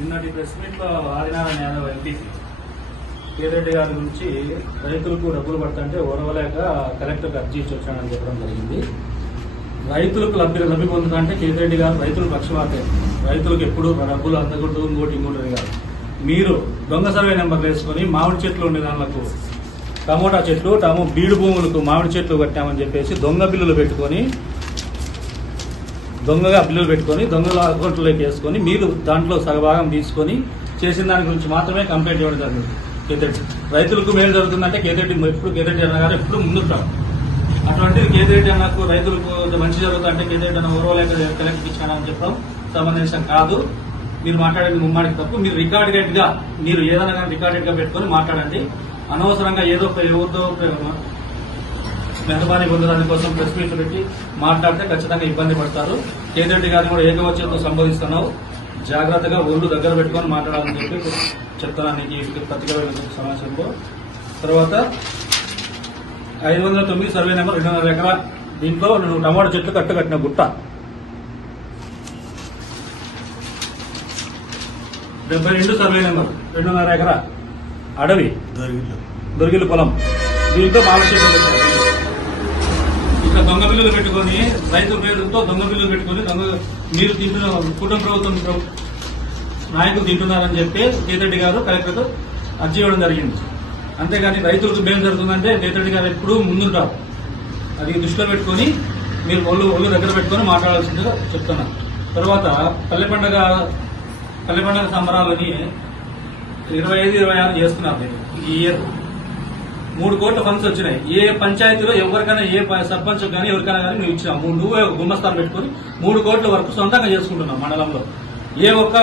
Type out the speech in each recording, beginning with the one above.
నిన్నటి press meet లో Adinarayana Yadav MP కేరెడ్డి గారి గురించి రైతులకు డబ్బులు పడుతుంటే ఓరవలేక కలెక్టర్కి అర్జీ ఇచ్చి వచ్చానని చెప్పడం జరిగింది. రైతులకు లబ్ధి పొందుతుంటే కేరెడ్డి గారు రైతులు పక్షపాతే, రైతులకు ఎప్పుడు డబ్బులు అందకూడదు ఇంకోటి కాదు. మీరు దొంగ సర్వే నెంబర్లు వేసుకొని మామిడి చెట్లు ఉండే దానిలకు టమోటా చెట్లు బీడు భూములకు మామిడి చెట్లు కట్టామని చెప్పేసి దొంగగా బిల్లులు పెట్టుకొని దొంగల అకౌంట్లోకి వేసుకొని మీరు దాంట్లో సగభాగం తీసుకొని చేసిన దాని గురించి మాత్రమే కంప్లైంట్ ఇవ్వడం జరిగింది. కేతిరెడ్డి రైతులకు మేలు జరుగుతుందంటే కేతిరెడ్డి అన్న గారు ఎప్పుడు ముందుంటారు. అటువంటిది కేతిరెడ్డి అన్నకు రైతులకు మంచి జరుగుతుందంటే కేతిరెడ్డి అన్న ఓరవలేక కలెక్టర్ ఇచ్చానని చెప్పడం సంబంధించిన కాదు. మీరు మాట్లాడేది ముమ్మాడికి తప్పు. మీరు రికార్డెడ్ గా మీరు ఏదైనా కానీ రికార్డెడ్ గా పెట్టుకొని మాట్లాడండి. అనవసరంగా ఏదో ఎవరితో మెహర్బానీ పొందడానికి కోసం ప్రెస్ మీట్లు పెట్టి మాట్లాడితే ఖచ్చితంగా ఇబ్బంది పడతారు. కేతిరెడ్డి గారిని కూడా ఏకవచనంతో సంబోధిస్తున్నావు. జాగ్రత్తగా ఒళ్ళు దగ్గర పెట్టుకొని మాట్లాడాలని చెప్పి చెప్తున్నాను నీకు ఈ పత్రికా సమావేశంలో. తర్వాత 509 సర్వే నెంబర్ 2.5 ఎకరా దీంట్లో నువ్వు టమాటో చెట్లు కట్టిన గుట్ట 72 సర్వే నెంబర్ 2.5 ఎకరా అడవి దొరికిల్లు పొలం దీంట్లో మాలక్షేత్రం పెట్టారు. ఇట్లా దొంగ బిల్లులు పెట్టుకుని రైతు పేరుతో దొంగ బిల్లులు పెట్టుకుని మీరు తింటున్న కుటుంబ ప్రభుత్వం నాయకులు తింటున్నారని చెప్పి కేతిరెడ్డి గారు కలెక్టర్కు అర్జీ ఇవ్వడం జరిగింది. అంతేగాని రైతులకు మేలు జరుగుతుందంటే కేతిరెడ్డి గారు ఎప్పుడూ ముందుంటారు. అది దృష్టిలో పెట్టుకుని మీరు ఒళ్ళు దగ్గర పెట్టుకుని మాట్లాడాల్సిందిగా చెప్తున్నాను. తర్వాత పల్లె పండుగ సంబరాలని 25-26 చేస్తున్నారు ఈ ఇయర్. 3 కోట్ల ఫండ్స్ వచ్చినాయి. ఏ పంచాయతీలో ఎవరికైనా ఏ సర్పంచ్ కానీ ఎవరికైనా కానీ నువ్వు ఇచ్చినావు. నువ్వే గుమ్మస్తాను పెట్టుకుని 3 కోట్ల వరకు సొంతంగా చేసుకుంటున్నావు. మండలంలో ఏ ఒక్క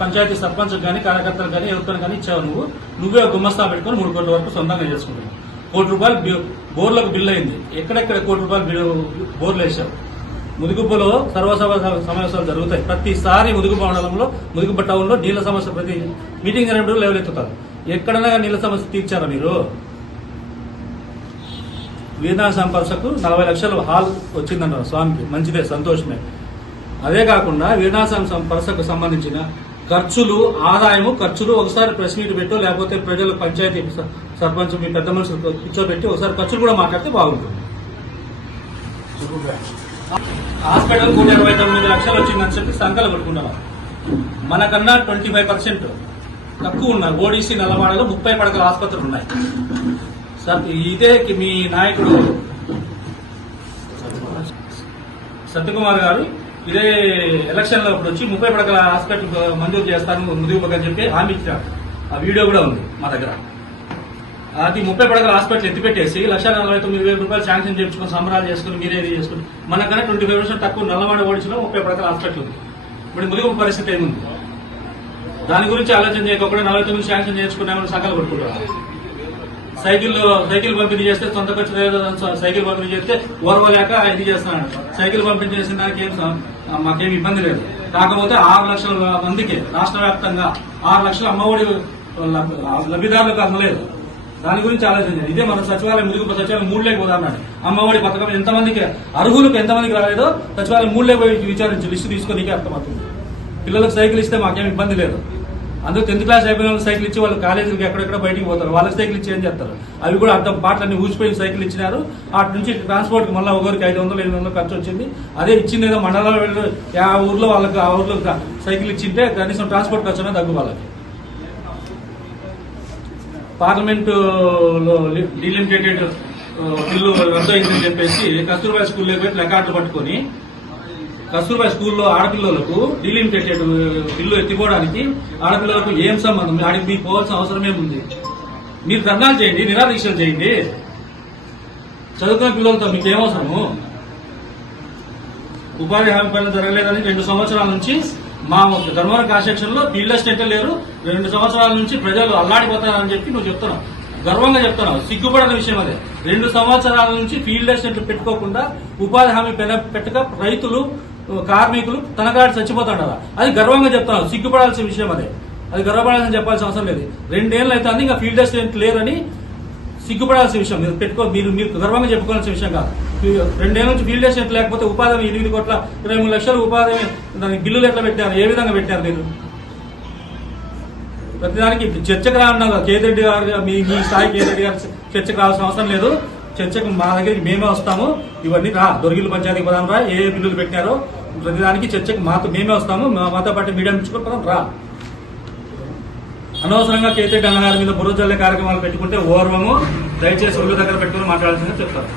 పంచాయతీ సర్పంచ్ కానీ కార్యకర్తలు కానీ ఎవరికైనా కానీ ఇచ్చావు. నువ్వే గుమ్మస్తా పెట్టుకుని 3 కోట్ల వరకు సొంతంగా చేసుకుంటున్నావు. ₹1 కోటి బోర్లకు బిల్లు అయింది. ఎక్కడెక్కడ ₹1 బోర్లు వేశావు. ముదిగుబ్బలో సర్వసభ సమావేశాలు జరుగుతాయి. ప్రతిసారి ముదిగుబ్బ మండలంలో ముదిగుబ్బ టౌన్ లో నీళ్ల సమస్య ప్రతి మీటింగ్ జరిగినప్పుడు లేవలెత్తుతారు. ఎక్కడైనా నీళ్ల సమస్య తీర్చారా మీరు? వీరనారాయణ పరసకు 40 లక్షల హాల్ వచ్చిందంటారు స్వామికి. మంచిదే, సంతోషమే. అదే కాకుండా వీరనారాయణ పరసకు సంబంధించిన ఖర్చులు ఒకసారి ప్రెస్ మీట్ పెట్టో లేకపోతే ప్రజలు పంచాయతీ సర్పంచ్ మీ పెద్ద మనుషులు కూర్చోబెట్టి ఒకసారి ఖర్చులు కూడా మాట్లాడితే బాగుంటుంది. హాస్పిటల్ 129 లక్షలు వచ్చిందని చెప్పి సంకలు పెట్టుకున్నారు. మనకన్నా 25% తక్కువ ఉన్నారు. ఓడిసి నల్లవాడలో 30 పడకల ఆసుపత్రులు ఉన్నాయి. ఇదే మీ నాయకుడు సత్యకుమార్ గారు ఇదే ఎలక్షన్ లో వచ్చి 30 పడకల హాస్పిటల్ మంజూరు చేస్తాను ముదిగుపని చెప్పి హామీ ఇచ్చారు. ఆ వీడియో కూడా ఉంది మా దగ్గర. అది 30 పడకల హాస్పిటల్ ఎత్తిపెట్టేసి ₹1,49,000 శాంక్షన్ చేయించుకుని సంబరాలు చేసుకుని మీరేది చేసుకుని మనకన్నా 25% తక్కువ నల్లవాడ ఓడిసిలో 30 పడకల హాస్పిటల్ ఉంది. ఇప్పుడు ముదిగుప పరిస్థితి ఏముంది? దాని గురించి ఆలోచన చేయకుండా 49 శాంక్షన్ చేసుకున్నామని సంకలు కొట్టుకుంటారు. సైకిల్ పంపిణీ చేస్తే సొంత ఖర్చు సైకిల్ పంపిణీ చేస్తే ఓర్వలేక ఇది చేస్తున్నాడు. సైకిల్ పంపిణీ చేసిన దానికి మాకేం ఇబ్బంది లేదు. కాకపోతే 6 లక్షల మందికి రాష్ట్ర వ్యాప్తంగా 6 లక్షల అమ్మఒడి లబ్ధిదారులకు అందలేదు. దాని గురించి ఆలోచించారు. ఇదే మన సచివాలయం ముదిగుప్ప సచివాలయం 3 లేక పోదన్నాడు. అమ్మఒడి పథకం ఎంతమందికి అర్హులకు ఎంతమందికి రాలేదో సచివాలయం 3 లేక పోయి విచారించి లిస్టు తీసుకొని నీకే అర్థమవుతుంది. పిల్లలకు సైకిల్ ఇస్తే మాకేం ఇబ్బంది లేదు. అందులో 10th క్లాస్ అయిపోయిన వాళ్ళు సైకిల్ ఇచ్చి వాళ్ళు కాలేజీకి ఎక్కడెక్కడ బయటికి పోతారు. వాళ్ళకి సైకిల్ ఇచ్చి ఏం చేస్తారు? అవి కూడా అర్థం పాటలన్నీ ఊసిపోయిన సైకిల్ ఇచ్చినారు. అటు నుంచి ట్రాన్స్పోర్ట్ కి మళ్ళీ ఒకరికి 500-800 ఖర్చు వచ్చింది. అదే ఇచ్చింది ఏదో మండలంలో ఆ ఊర్లో వాళ్ళకి ఆ ఊర్లో సైకిల్ ఇచ్చింటే కనీసం ట్రాన్స్పోర్ట్ ఖర్చు తగ్గు. వాళ్ళకి పార్లమెంట్ లో డీలిమిటెడ్ బిల్లు రద్దు అయిందని చెప్పేసి కస్తూర్బా స్కూల్లో పెట్టి రికార్డులు పట్టుకొని కస్తూర్బా స్కూల్లో ఆడపిల్లలకు డీలిమిటెడ్ బిల్లు ఎత్తిపోవడానికి ఆడపిల్లలకు ఏం సంబంధం? ఆడికి మీకు పోవాల్సిన అవసరమేముంది? మీరు ధర్నాలు చేయండి, నిరాదీక్షలు చేయండి. చదువుకున్న పిల్లలతో మీకు ఏమవసరము? ఉపాధి హామీ పనులు జరగలేదని 2 సంవత్సరాల నుంచి మా ధర్మవరం కాన్స్టిట్యూషన్ లో ఫీల్డ్ అసిస్టెంట్ లేరు. 2 సంవత్సరాల నుంచి ప్రజలు అల్లాడిపోతారని చెప్పి నువ్వు చెప్తున్నావు. గర్వంగా చెప్తున్నావు. సిగ్గుపడిన విషయం అదే. 2 సంవత్సరాల నుంచి ఫీల్డ్ అసిస్టెంట్లు పెట్టుకోకుండా ఉపాధి హామీ పెట్టక రైతులు కార్మికులు తనకాడి చచ్చిపోతాడు. అది గర్వంగా చెప్తున్నావు. సిగ్గుపడాల్సిన విషయం అదే. అది గర్వపడాల్సిన చెప్పాల్సిన అవసరం లేదు. 2 ఏళ్ళు అయితే ఇంకా ఫీల్డ్ అసిస్టెంట్ లేరని సిగ్గుపడాల్సిన విషయం. మీరు గర్వంగా చెప్పుకోవాల్సిన విషయం కాదు. 2 ఏళ్ళ నుంచి ఫీల్డ్ అసిస్టెంట్ లేకపోతే ఉపాధి 8,23 లక్షలు ఉపాధి దానికి బిల్లులు ఎట్లా పెట్టారు? ఏ విధంగా పెట్టారు? మీరు ప్రతిదానికి చర్చకు రానున్నా కేతిరెడ్డి గారు మీ స్థాయి కేతిరెడ్డి గారు చర్చకు రావాల్సిన అవసరం లేదు. చర్చకు మా దగ్గరికి మేమే వస్తాము. ఇవన్నీ దొరికిల పంచాయతీకి ప్రధాన రా, ఏ బిల్లులు పెట్టినారో ప్రతిదానికి చర్చకు మేమే వస్తాము. మాతో పాటు మీడియా ఇచ్చుకుంటాం రా. అనవసరంగా కేతిరెడ్డి అన్నగారి మీద బుర్ర జల్లే కార్యక్రమాలు పెట్టుకుంటే ఓర్వము. దయచేసి ఒళ్ళు దగ్గర పెట్టుకుని మాట్లాడాల్సిందిగా చెప్తారు.